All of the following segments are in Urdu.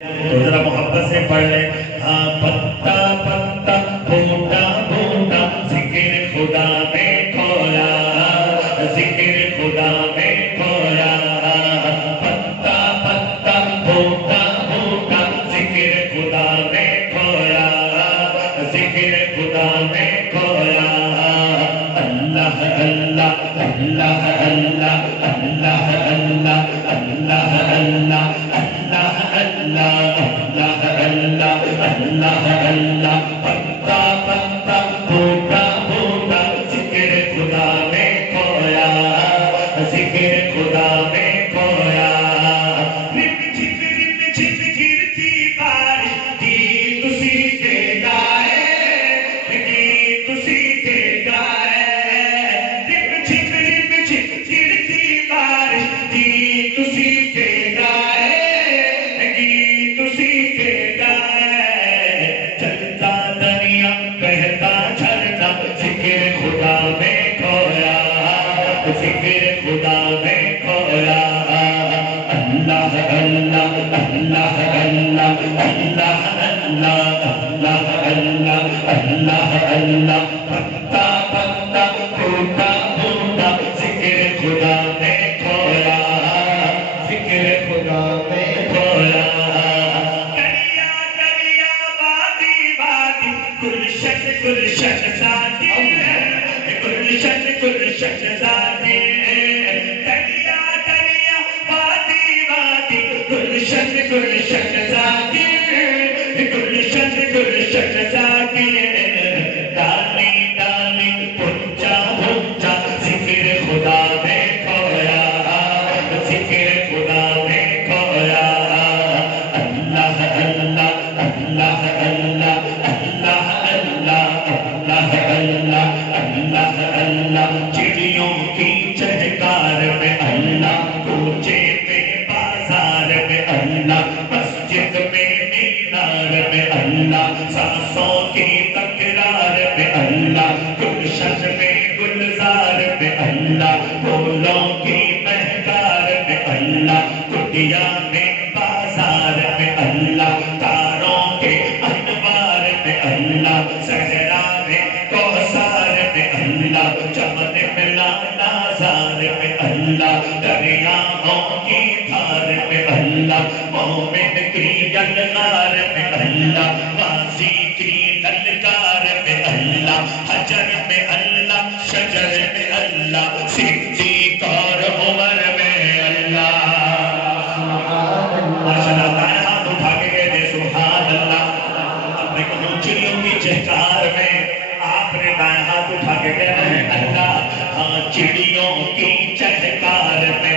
تو ذرا محبت سے پڑھ لیں. ہاں پتا پتا بھوٹا بھوٹا ذکر خدا میں کھویا, ذکر خدا میں کھویا. پتا پتا بھوٹا بھوٹا ذکر خدا میں کھویا, ذکر خدا میں کھویا. اللہ اللہ اللہ اللہ اللہ اللہ اللہ اللہ اللہ اللہ اللہ اللہ اللہ. پتا پتا بھوٹا بھوٹا ذکر خدا میں کھویا, ذکر خدا میں کھویا. رم جھم گرتی بارش گیت اسی کے گائے, گیت اسی کے گائے. رم جھم گرتی بارش گیت اسی کے گائے, گیت اسی کے گائے. چلتا دریا بہتا جھرنا ذکر خدا میں کھویا, ذکر خدا میں کھویا. اللہ اللہ اللہ اللہ اللہ اللہ اللہ اللہ اللہ. پتا پتا بھوٹا بھوٹا ذکر خدا میں کھویا, ذکر خدا میں کھویا. دریا دریا وادی وادی گلشن گلشن ذاتی, گلشن گلشن ذاتی. دریا دریا وادی وادی گلشن گلشن ذاتی, گلشن گلشن ذاتی. ڈالی ڈالی پنجا پنجا ذکر خدا میں کھویا, ذکر خدا میں کھویا. اللہ اللہ اللہ اللہ اللہ اللہ اللہ اللہ اللہ. چڑیوں کی چہکار میں اللہ, کوچے میں بازار میں اللہ, مسجد میں مینار میں اللہ, سانسوں کی تکرار میں اللہ, گلشن میں گلزار میں اللہ, پھولوں کی مہکار میں اللہ, کٹیا میں بازار میں اللہ, تاروں کے انوار میں اللہ, صحرا میں کوثر میں اللہ, چمن ملا نازار میں اللہ, دریاؤں کی دھار میں اللہ, مومن کی یلغار میں اللہ, غازی کی للکار میں اللہ, حجر میں اللہ, شجر میں اللہ, صدیق اور عمر میں اللہ. ماشاءاللہ دائیں ہاتھ اٹھا کے کہتے سبحان اللہ. اپنے کہوں چڑیوں کی چہکار میں آپ نے دائیں ہاتھ اٹھا کے کہنا ہے اللہ. ہاں چڑیوں کی چہکار میں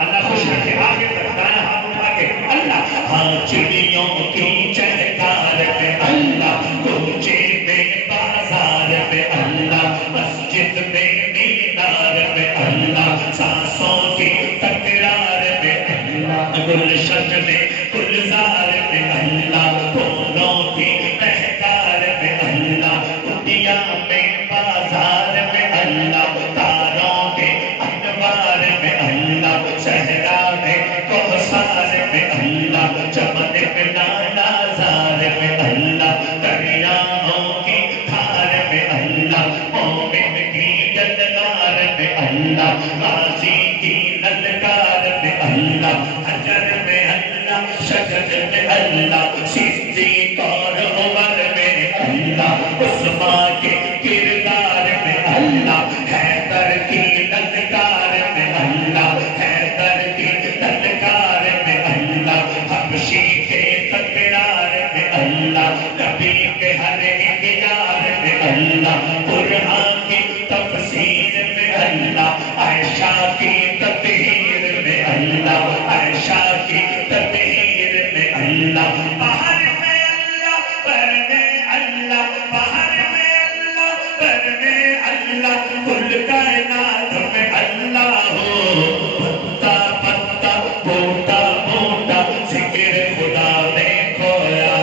اللہ خوش رکھے, آگے تک دائیں ہاتھ اٹھا کے اللہ. ہاں چڑیوں کی چہکار میں اللہ, کوچے میں بازار میں اللہ, مسجد میں مینار میں اللہ, سانسوں کی تکرار میں اللہ, گلشن میں گلزار میں اللہ, پھولوں کی مہکار میں اللہ, کٹیا میں بازار میں اللہ, تاروں کے انوار میں اللہ, صحرا میں کوثر میں اللہ, چمن ملا نازار میں اللہ, دریاؤں کی دھار میں اللہ, مومن کی یلغار میں اللہ, غازی کی للکار میں اللہ, حجر میں اللہ, شجر میں اللہ, صدیق اور عمر میں اللہ, عثمان کے کردار میں اللہ, حیدر کی للکار میں اللہ, حیدر کی للکار میں اللہ, حبشی کے تکرار میں اللہ, نبی کے ہر ایک یار میں اللہ, قرآن کی تفسیر میں اللہ, عائشہ کی تطہیر میں اللہ, عائشہ کی تطہیر میں اللہ, باہر میں اللہ, پر میں اللہ, باہر میں اللہ, پر میں اللہ, کل کائنات میں اللہ ہو. پتا پتا بھوٹا بھوٹا ذکر خدا میں کھویا,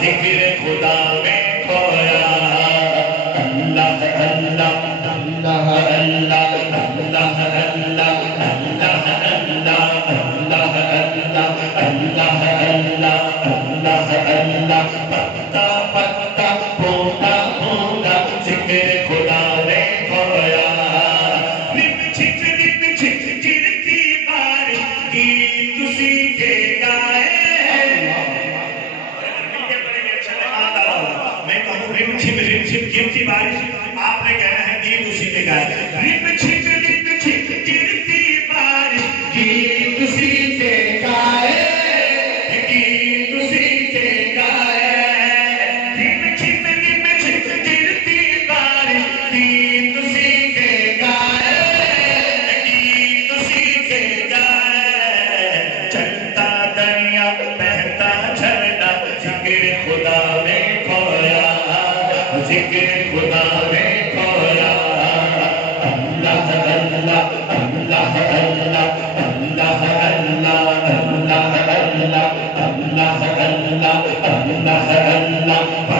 ذکر خدا میں کھویا. اللہ اللہ اللہ اللہ اللہ اللہ اللہ اللہ اللہ اللہ اللہ اللہ اللہ پتا پتا بوندا بوندا ذکر خدا نے کھویا رم چھک گرتی بارش گیت اسی کے گائے میں کہوں رم چھک گرتی بارش آپ نے کہنا ہے گیت اسی کے گائے رم چھک گرتی بارش گیت اسی کے گائے گیت اسی کے گائے رم چھک گرتی بارش گیت اسی کے گائے گیت اسی کے گائے چلتا دریا بہتا جھرنا ذکر خدا نے کھویا ذکر خدا نے کھویا اللہ اللہ اللہ اللہ اللہ اللہ اللہ اللہ اللہ اللہ اللہ